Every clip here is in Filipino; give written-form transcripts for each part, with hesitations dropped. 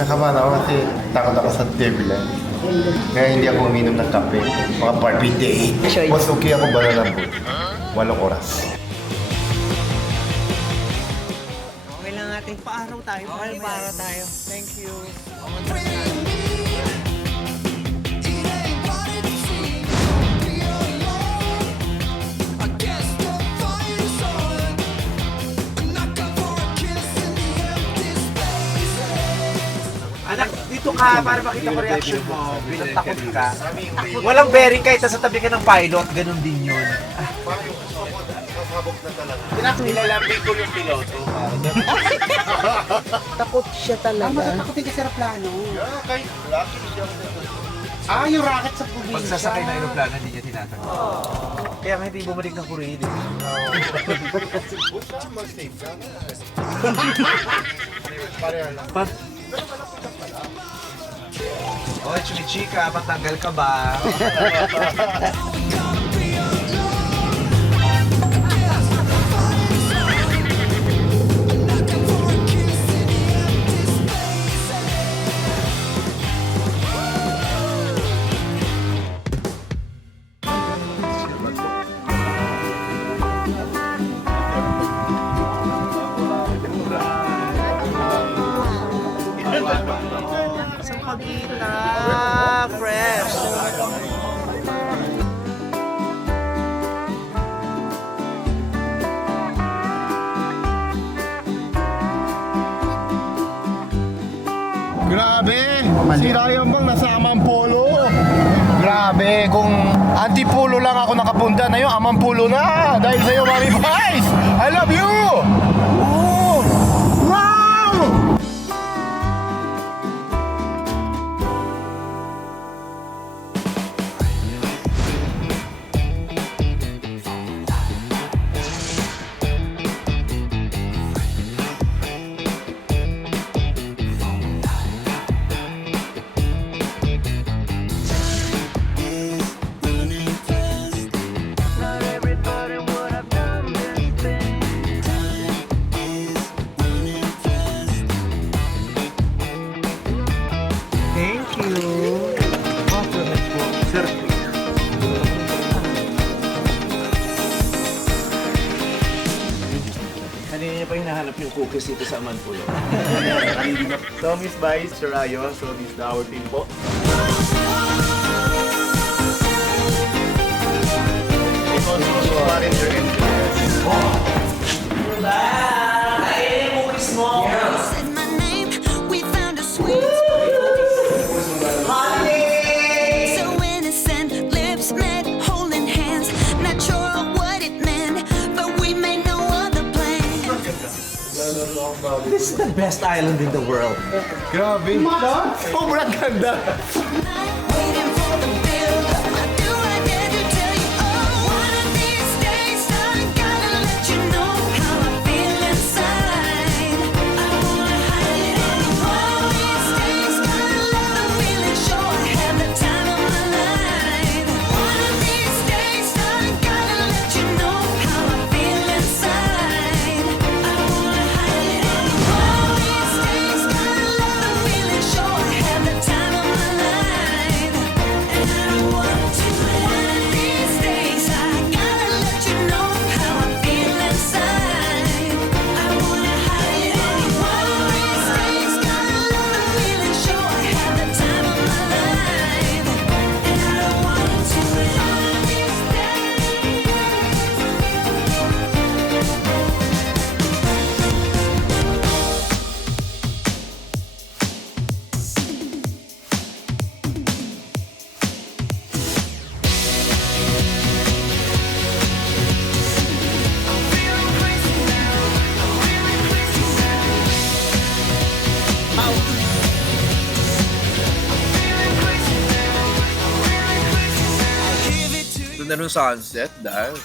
Nakabahan ako kasi takot ako sa turbulence. Kaya hindi ako uminom ng kape. Mga barbie day. Mas okay ako banana boat. 8 oras. Okay lang natin. Paaraw tayo. Paaraw tayo. Thank you. Anak, dito ka para makita ko reaction mo. Bilang takot ka. Walang bearing kahit sa tabi ka ng pilot, ganun din yun. Pasabog na talaga. Nilalambing ko yung piloto. Takot siya talaga. Matakotin ka sa aeroplano. Kahit lucky siya ako dito. Yung rocket sa probinsya. Pag sasakay ng aeroplano, hindi niya tinatanong. Kaya nga hindi bumalik ng Korea din. Mas safe ka. Pareha lang. Oy, chumichika, matanggal ka ba? Sa pagkita, fresh. Grabe! Si Ryan bang nasa Amampolo? Grabe! Kung anti-polo lang ako nakapunta na yun, Amampolo na! Dahil sa'yo, Mami Vice! I love you! Oh! Wow! Thank you. Compliment po. Sir. Kanina niya pa hinahanap yung cookies dito sa Amanpulo. So, Miss Vice, Sir Ryan, so this is our team po. Ito also foreign your interest. Said my name, we found a sweet so innocent, lips met, holding hands. Not sure what it meant, but we made no other plan. This is the best island in the world. Grabe! Sobrang ganda! Waiting for the build. Do I dare to tell you? Oh, one of these days I gotta let you know how I feel inside. I wanna hide it anymore. One of these days gotta let the feeling show. I have the time of my life. One of these days I gotta let you know how I feel inside. I wanna hide it anymore. One of these days gotta let the feeling show. I have the time of my life. And I don't want to. One of these days I gotta let you know how I feel inside. I wanna hide it anymore. One of these days gotta let the feeling show. I have the time of my life. And I don't want to. One of these Doon na nung sunset, dahil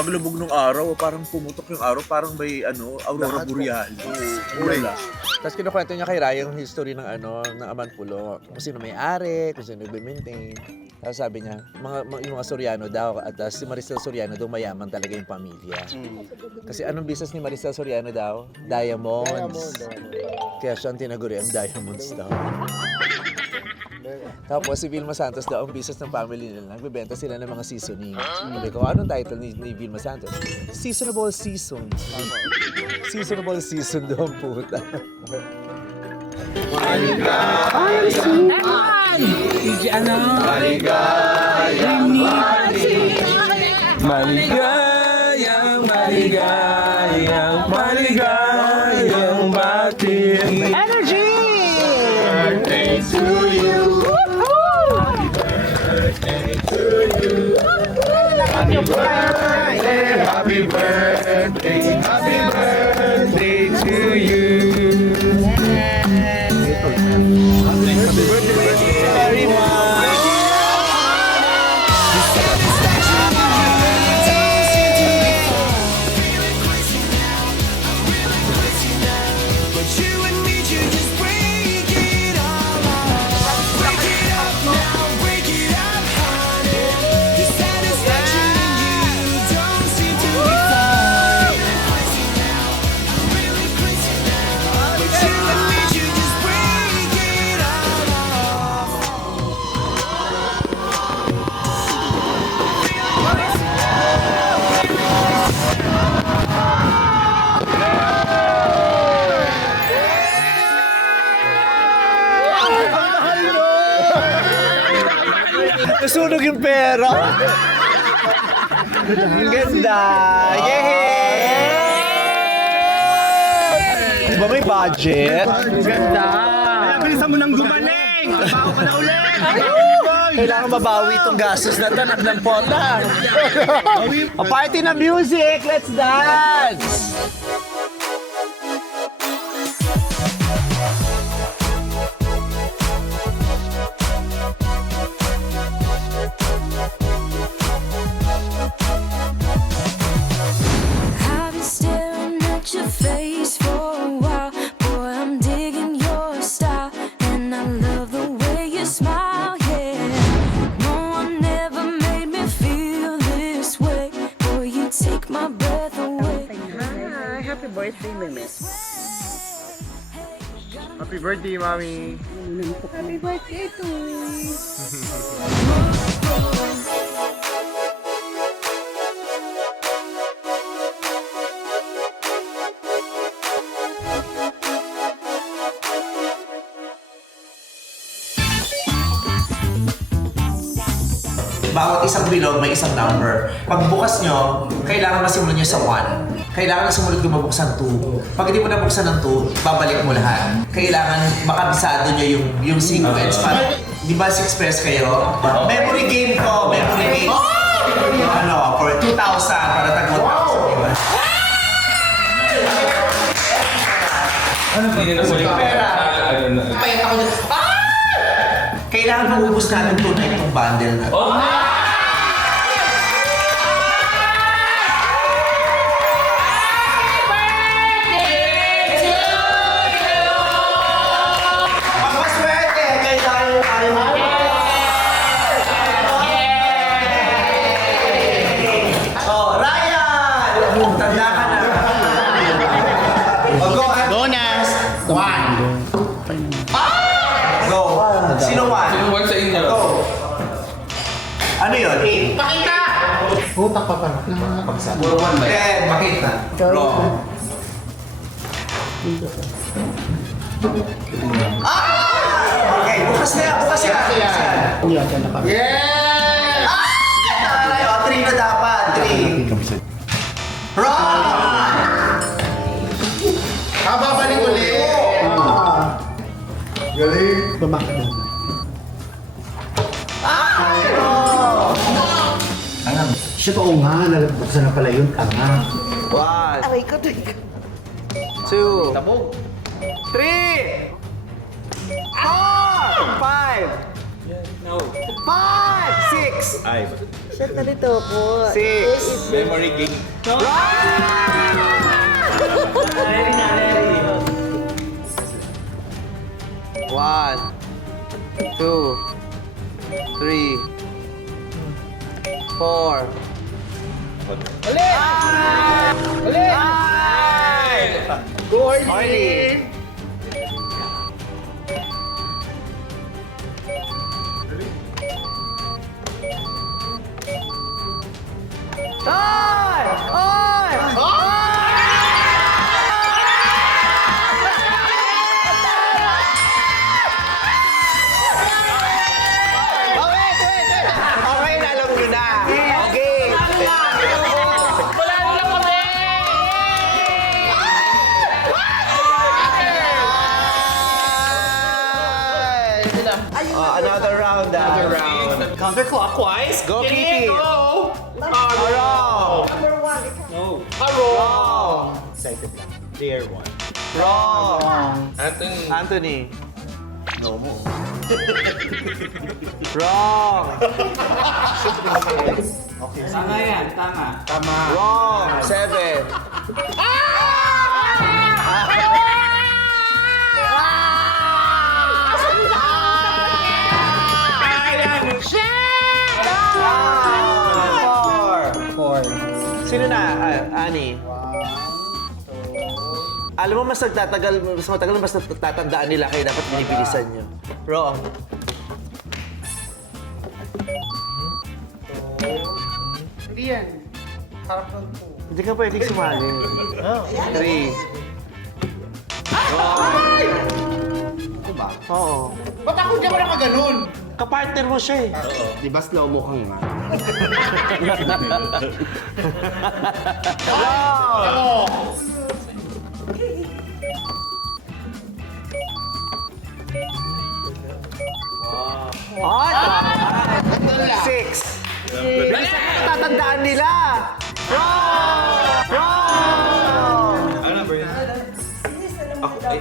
paglubog ng araw, parang pumutok yung araw, parang may aurora borealis. Wala. Tapos kinukwento niya kay Ryan yung history ng ng Amanpulo. Kung sino may-ari, kung sino nagbe-maintain. Tapos sabi niya, yung mga Soriano daw, at si Maricel Soriano daw mayaman talaga yung pamilya. Kasi anong business ni Maricel Soriano daw? Diamonds. Kaya siya ang tinaguri ang Diamonds daw. Tapos si Vilma Santos daw, ang business ng family nila, nagbebenta sila ng mga seasoning. Sabi ko, anong title ni Vilma Santos? Seasonable Season. Seasonable Season daw ang puta. Maligayang batin. But you and me, you just break it all up. Break it up now, break it up, honey. The satisfaction in you don't seem to be fine. I'm really crazy now. But you and me, you just break it all up. Nasunog yung pera. Ang ganda. Yay! Di ba may budget? Ang ganda. Bilisan mo nang gumaling! Bago ka na ulit! Kailangan mabawi itong gastos na tanap ng pota. A party na music! Let's dance! I've been staring at your face for a while. Boy, I'm digging your style. And I love the way you smile, yeah. No one ever made me feel this way. Boy, you take my breath away. Hi, happy birthday, Meme. Happy birthday, Mami! Happy birthday to you. Bawat isang bilog may isang number. Pagbukas nyo, kailangan masimulan nyo sa 1. Kailangan sumunod ko mabuksan 2. Pag hindi mo nabuksan ng 2, babalik mo lahat. Kailangan makabisado nyo yung sequence. Di ba 6 pairs kayo? Memory game ko, memory game. Ano, for 2,000 para tag 1,000. Diba? Pera. Payat ako dyan. Kailangan maubos natin tunay itong bundle na. Magpaswerte! Kaya tayo. Oh, Ryan! Tanda ka na. Go na! 1. Go. Sino 1? Sino one sa inyo? Go. Ano yun? Pakita! Utak pa pala. Puro one ba? 10. Makita. Draw. Okay, bukas na yan. Bukas yan. Yeah! Taray, o, 3 na dapat. 3. Run! Babalik ulit! Galing! Siya oo nga, nalabuksan na pala yun, tanga. 1, 2, 3, 4, 5, 6, Shit, nalito ako. 6, Memory game. One, two, three, 4. Go, Arlie! Ay! Ay! Oh, wait! Okay, alam mo na. Okay. Another round. Counterclockwise. Go, Kitty, Kitty. go. Wrong. Wrong. Excited lang. Dare one. Wrong. Anthony. No mo. Wrong. Tama. Wrong. 7. Four. Sino na? Ani? Alam mo, mas matagal, mas natatandaan nila, kaya dapat binibilisan nyo. Wrong. Hindi yan. Hindi ka pwedeng sumali. 3. Oo. Ba't ako di ba nakaganon? Kapartner mo siya eh. Di ba slow mo kang nga? Ay! 6. Bilisan mo, natatandaan nila. Wrong! Wrong! Ano number yun? Ako, ay.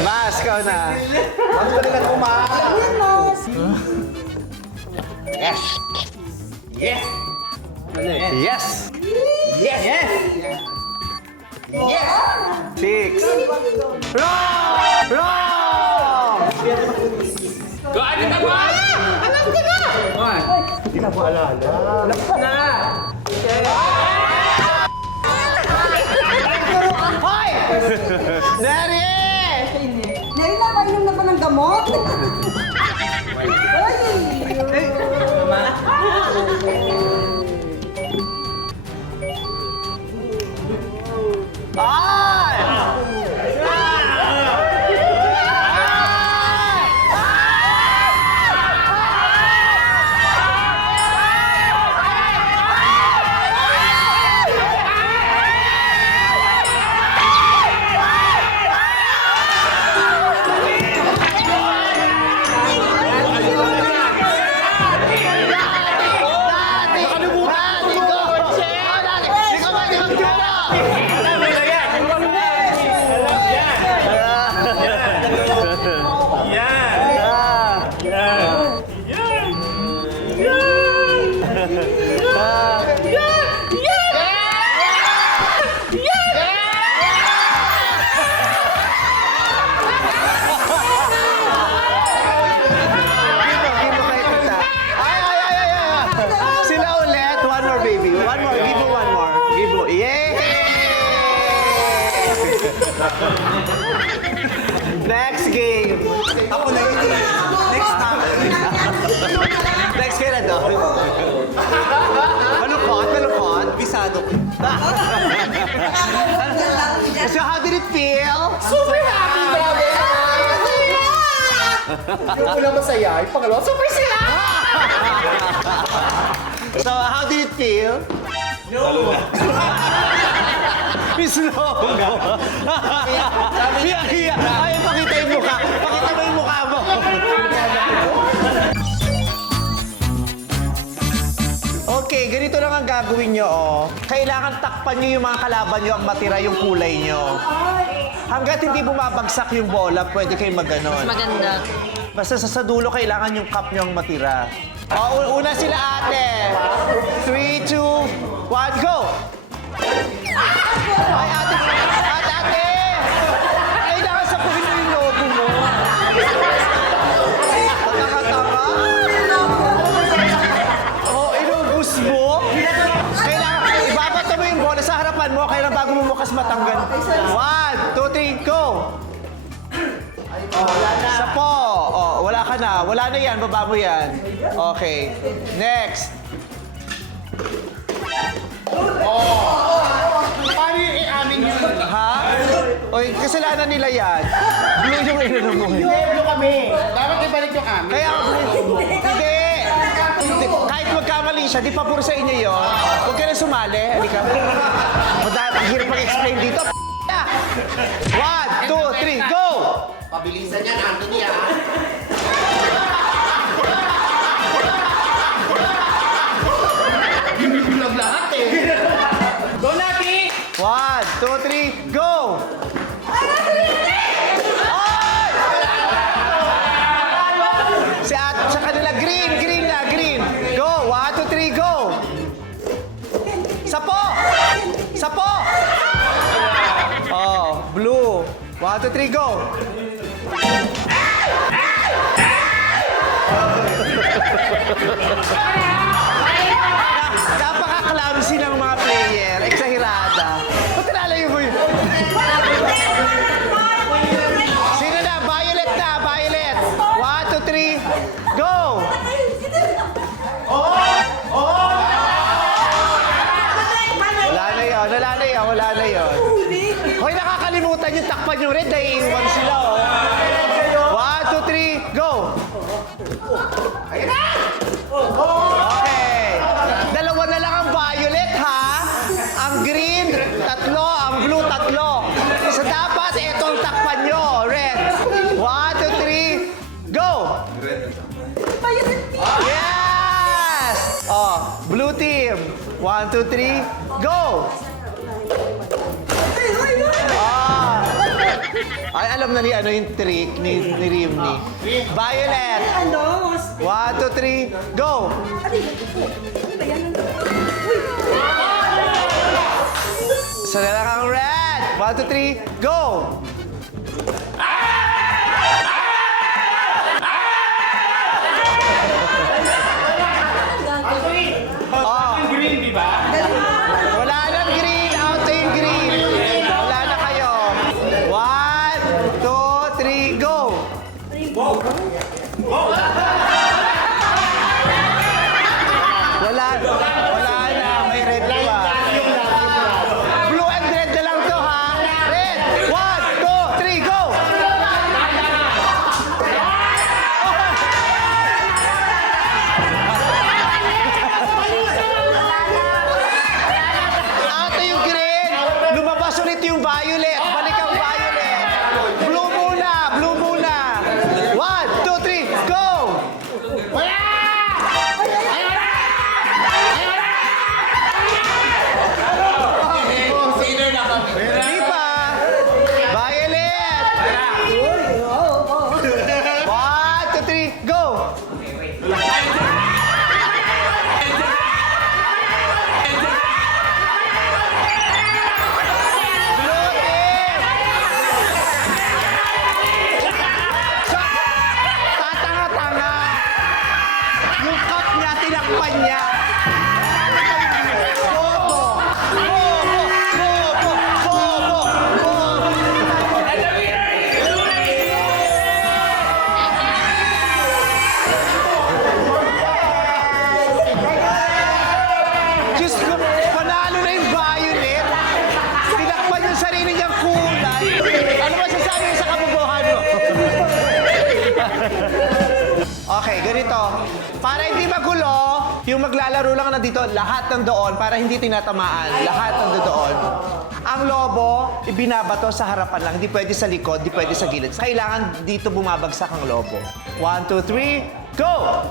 Mas, ikaw na. Yes! Yes! Yes! Yes! Yes! 6. Wrong! Wrong! Neri! Ngayon na, mainom na ba ng gamot? Sila ulit. One more, baby. One more. Give mo one more. Give mo. Yay! Next game. Ako na yun. Next time. Next game na doon. Malukot, malukot. Bisado ko. So how did it feel? Super happy, grabe! Yung una masaya, yung pangalawa, super saya! So how did it feel? No. Slow. Hiya. Ay, pakita yung mukha. Pakita mo yung mukha mo. Okay, ganito lang ang gagawin nyo, oh. Kailangan takpan nyo yung mga kalaban nyo ang matira yung kulay nyo. Hanggat hindi bumabagsak yung bola, pwede kayo maganon. Maganda. Basta sa dulo, kailangan yung cup nyo ang matira. Oh, una sila ate. 3, 2, 1, go! Ay, ate! Ate! Kailangan sapuhin mo yung lobo mo. Tanga-tanga. Oh, inubos mo? Kailangan, ibabato mo yung bola sa harapan mo, kailangan bago mo bukas matanggal. 1, 2, 3, go! Isa po. Oh, wala ka na. Wala na yan. Baba mo yan. Okay. Next. Paano yung i-amin yun? Ha? Oy, kasalanan nila yan. Blue yung inano mo. Blue kami. Dapat ibalik yung amin. Kaya, hindi. Kahit magkamali siya, di pa puro sa inyo yun. Huwag ka na sumali. Halika. Ang hirap mag-explain dito. 1, 2, 3, go! Pabilisan yan, Anthony, ah. Bibilang lahat eh. Go, Nati! 1, 2, 3, go! Ay! Si Ate, sa kanila, green, green na, green. Go, 1, 2, 3, go! Sapo! Sapo! Oh, blue. 1, 2, 3, go! Napaka-clumsy ng mga player. Exagerada. Ba't nilalayo mo yun? Sino na? Violet na. Violet. 1, 2, 3, go! Wala na yun. Wala na yun. Wala na yun. Hoy, nakakalimutan yung takpan yung red. Naiiwan sila, oh. 1, 2, 3, go! Okay. Dalawa na lang ang violet, ha? Ang green, 3. Ang blue, 3. So dapat, eto ang takpan nyo. Red. 1, 2, 3, go! Yes! Oh, blue team. 1, 2, 3, go! Ah. Ay, alam na ni ano yung trick ni Rimni. Violet. 1, 2, 3, go! Isa na lang ang red. 1, 2, 3, go! Green, di ba? Wala nang green. Out na yung green. Wala na kayo. 1, 2, 3, go! Wala na. May red pa. Blue and red na lang to, ha? Red. 1, 2, 3, go! Out na yung green. Lumabas ulit yung violet. Balik ang violet. Blue muna. Blue muna. 1, 2, 3, go! Di pa. Violet. 1, 2, 3, go! Blue team. Tatanga-tanga. Yung cup niya, tinakpan niya. Bobo! Bobo! Bobo! Bobo! Bobo! Diyos ko, panalo na yung violet. Tinakpan yung sarili niyang kulay. Ano ba sasabi mo sa kabubuhan mo? Okay, ganito. Para hindi magulo, yung maglalaro lang na dito, lahat ng doon, para hindi tinatamaan, lahat ng doon. Ang lobo, ibinabato sa harapan lang. Hindi pwede sa likod, hindi pwede sa gilid. Kailangan dito bumabagsak ang lobo. 1, 2, 3, go!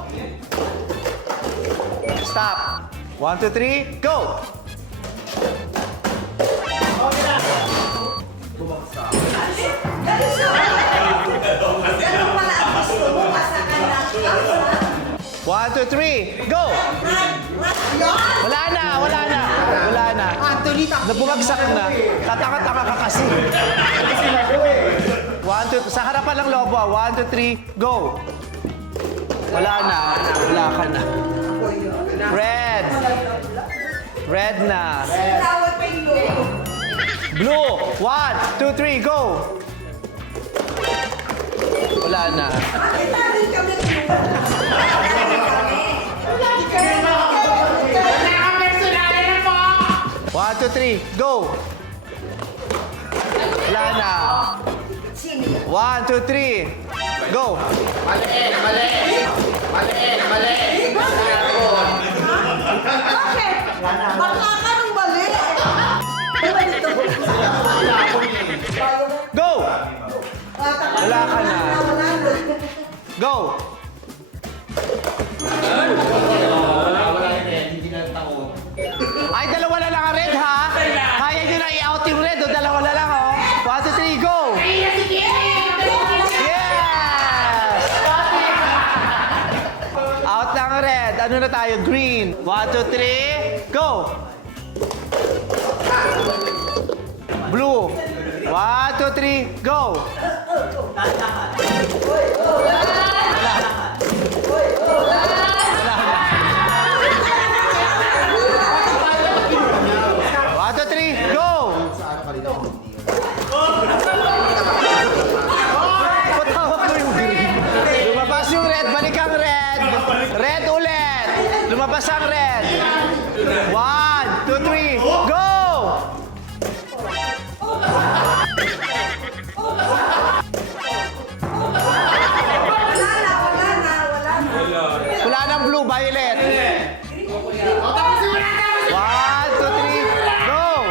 Stop. 1, 2, 3, go! One, two, three, go! Wala na, wala na. Nabumagsak na. Tataka-taka ka kasi. 1, 2, sa harapan ng lobo. 1, 2, 3, go! Wala na. Wala ka na. Red. Red na. Tawag pa yung logo. Blue. 1, 2, 3, go! Wala na. Kita rin kami. 1, 2, 3, go! Wala na. 1, 2, 3, go! Bakit? Bakla ka nung mali. Go! Wala ka na. Go! Ay, dalawa na lang ang red, ha? Kaya nyo na i-out yung red, o? Dalawa na lang, oh. 1, 2, 3, go! Yes! Out na ang red. Ano na tayo? Green. 1, 2, 3, go! Blue. 1, 2, 3, go! One, two, three, go! Patawag ko yung green. Lumabas yung red, balik ang red. Red ulit. Lumabas ang red. 1, 2, 3, go! Wala nang blue, violet. 1, 2, 3, go!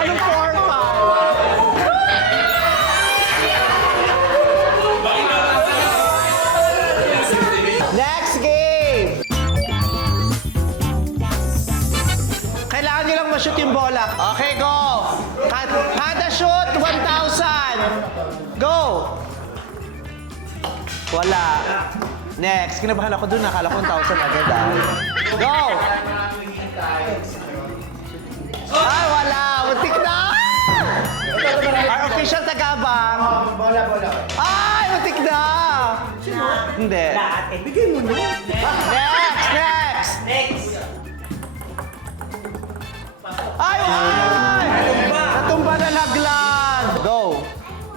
Anong four-pack? Next game! Kailangan nyo lang ma-shoot yung bola. Okay, go! Kada shoot, 1,000! Go! Wala. Next. Kinabahan ako dun. Nakala ko 1,000 agad, ah. Go! Ay, wala! Muntik na! Our official tagabang. Bola. Ay, muntik na! Hindi. Bigay mo na. Next! Ay! Natumba na laglag! Go!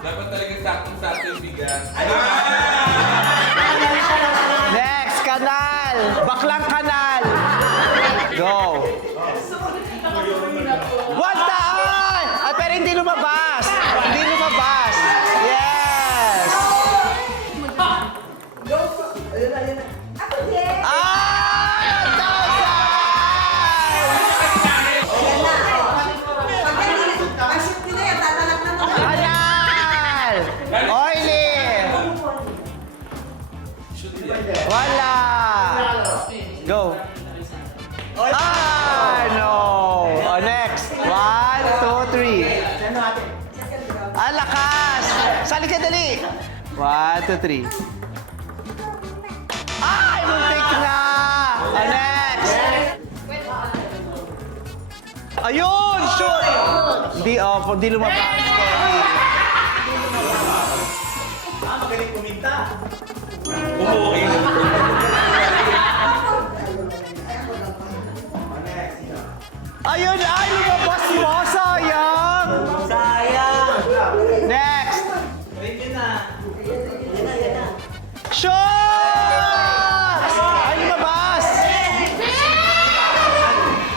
Dapat talaga sakto yung bigas. Next! Kanal! Baklang kanal! Go! What the? Ay, pero hindi lumabas! Hindi lumabas! Yes! Ako din. Ay! 1,000! Ang shoot nyo na yan, tatalak na naman. Kanal! Oily! Wala! Go! Ah, no! Oh, next. 1, 2, 3. Ah, lakas! Sali ka, dali! 1, 2, 3. Ay, muntik na! Oh, next! Ayun! Shoot! Hindi lumabas. Kelly. Ayun! Ay, lumabas mo! Sayang! Next! Shoot! Ay, lumabas!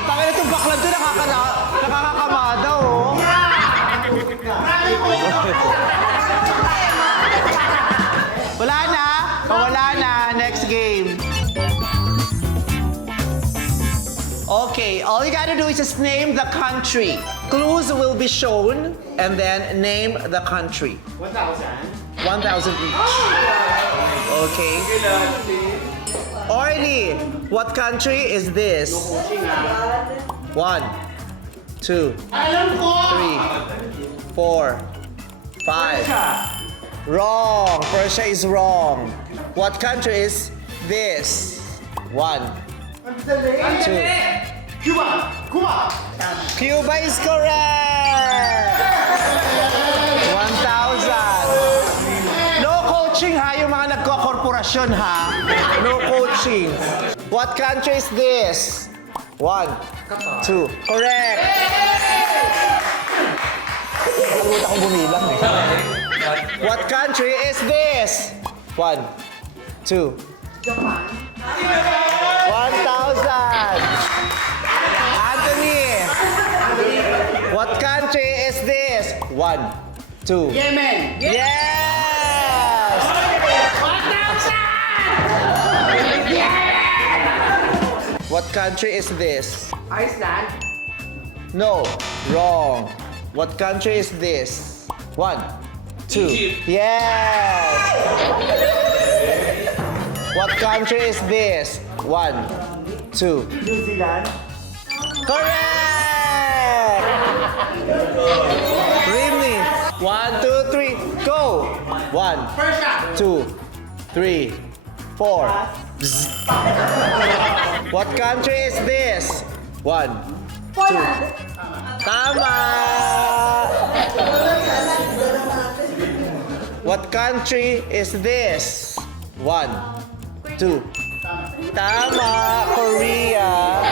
Tangin itong baklan to, nakakakamada, oh. Wala na! Wala na! Next game. Okay, all you gotta do is just name the country. Clues will be shown, and then name the country. 1,000 each. Okay. Orly, what country is this? 1, 2, 3, 4, 5. Wrong. Persia is wrong. What country is this? 1, 2. Cuba! Cuba! Cuba is correct! 1,000. No coaching ha, yung mga nagko-korporasyon ha. No coaching. What country is this? 1, 2. Correct! Nakalimutan akong bumilang eh. What country is this? 1, 2. Japan. 1,000. Anthony. What country is this? 1, 2. Yemen. Yes! 1,000! What country is this? Iceland. No, wrong. What country is this? 1, 2. Egypt. Yes! What country is this? 1, 2. New Zealand. Correct! Rimni. 1, 2, 3, go! 1, 2, 3, 4. Bzz. What country is this? 1, 2. Tama! What country is this? 1, 2. Tama! Korea!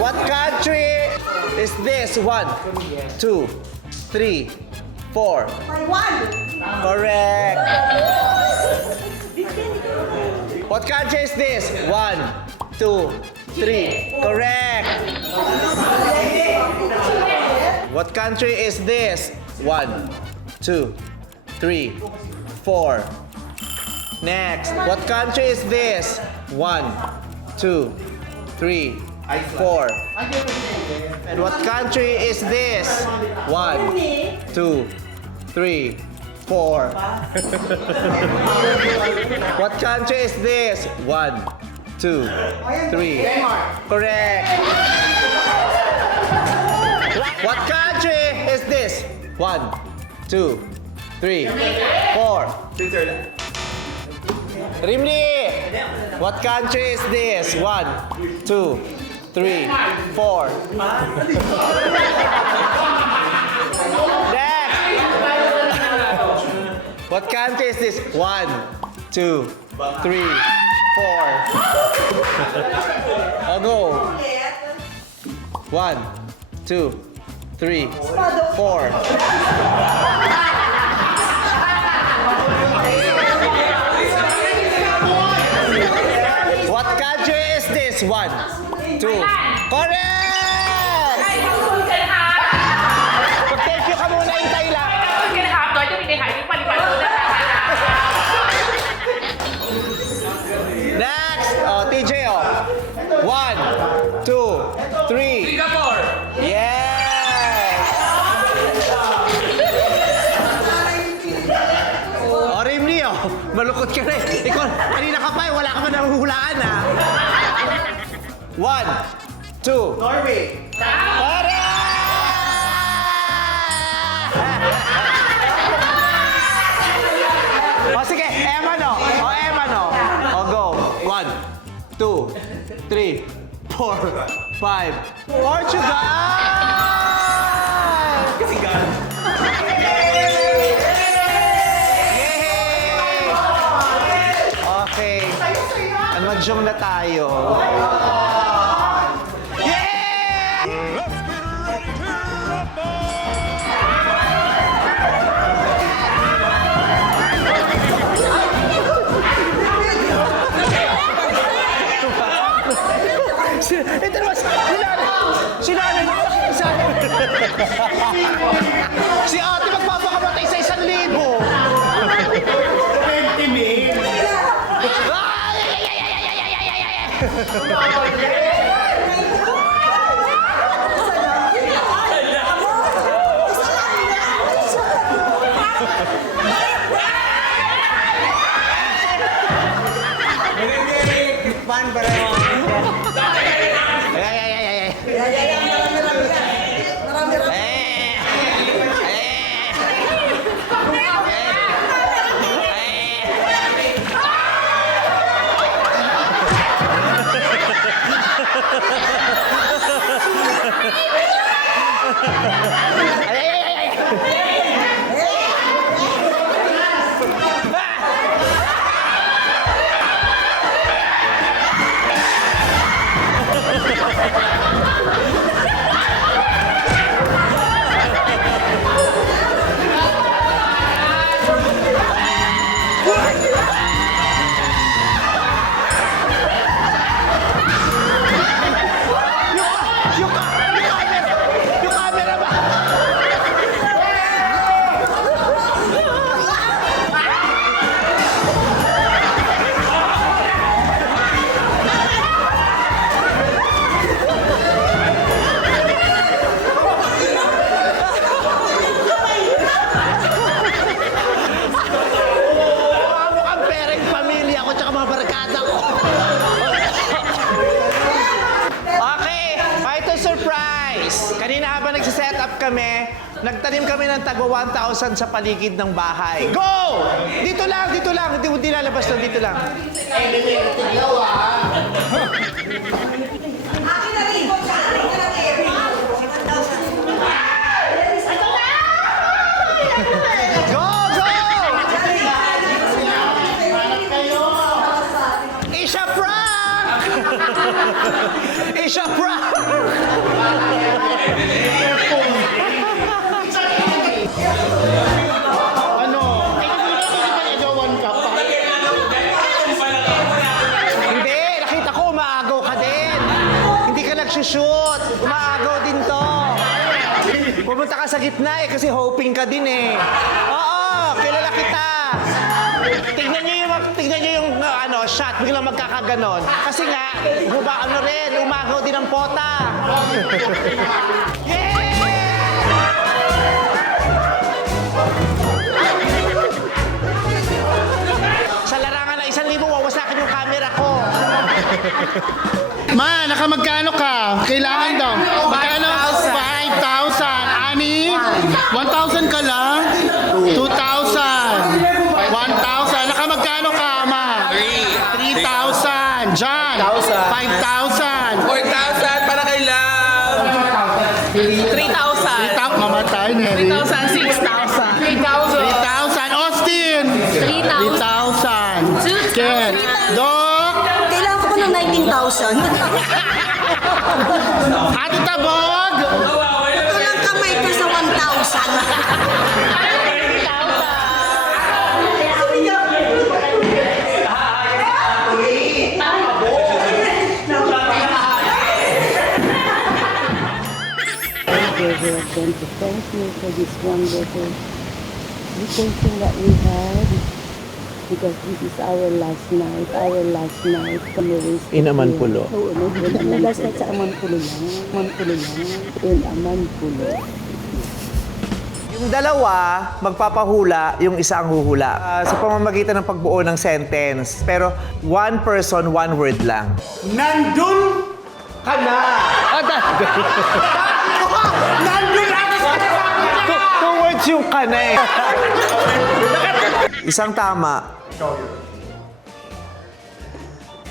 What country is this? 1, 2, 3, 4. Taiwan. Correct! What country is this? 1, 2, 3. Correct! What country is this? 1, 2, 3, 4. Next. What country is this? 1, 2, 3, 4. And what country is this? 1, 2, 3, 4. What country is this? 1, 2, 3. Correct. What country is this? 1, 2, 3, 4. Rimli! What country is this? 1, 2, 3, 4. Next! What country is this? 1, 2, 3, 4. I'll go. 1, 2, 3, 4. What country is this? 1, 2. Correct! Mag-thank you ka muna, hintay lang. Next! Oh, TJ, oh. 1, 2, 3. Singapore! Yes! Oh, Rimni, oh. Malukot ka na eh. Ikaw, kanina ka pa eh. Wala ka pa nahuhulaan, ha? 1, 2. Norway. Correct! O sige, Eman o. O Eman o. O go. 1, 2, 3, 4, 5. Portugal! Yay! Okay. Anmadyong na tayo. Ito naman, si nanay, si ate magpapakamatay sa 1,000. 20 mil! Yung camera ba? Mukhang pereng pamilya ko tsaka mga barkada ko. Okay, ito surprise! Kanina habang nagsiset up kami, nagtanim kami ng tago 1,000 sa paligid ng bahay. Go! Dito lang, dito lang. Hindi lalabas doon, dito lang. Akin na rin. Akin na rin. 1,000. Go! Go! Isha prank! Isha prank! Ano? Nagawan ka pa. Hindi, nakita ko umaagaw ka din. Hindi ka nagsushoot. Umaagaw din to. Pumunta ka sa gitna eh kasi hoping ka din eh. Oo, kilala kita. Tignan niyo yung shot, biglang magkakaganon. Kasi nga, umagaw din ang pota. Yeah! Sa larangan ng 1,000, wawasakin yung camera ko. Ma, nakamagkano ka? Kailangan daw. Magkano? 5,000. Ani? 1,000 ka lang? 2,000. 1,000. Nakamagkano ka, ma? 3,000. Jan? 5,000. 4,000 para kay Love. 3,000. Mamatay, Neri. 6,000. 3,000. Austin? 3,000. Ken? Doc? Kailangan ko pa ng 19,000. Ate Tabog? Ito lang kamay ko sa 1,000. We are going to thank you for this wonderful vacation that we had because this is our last night In Amanpulo. Oo, no, last night sa Amanpulo lang, in Amanpulo. Yung dalawa, magpapahula, yung isa ang huhula. Sa pamamagitan ng pagbuo ng sentence. Pero one person, one word lang. Nandun ka na! Nandun ako sa Two words yung kana eh. Isang tama.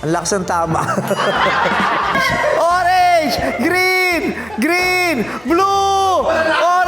Ang lakas ng tama. Orange! Green! Blue! Orange!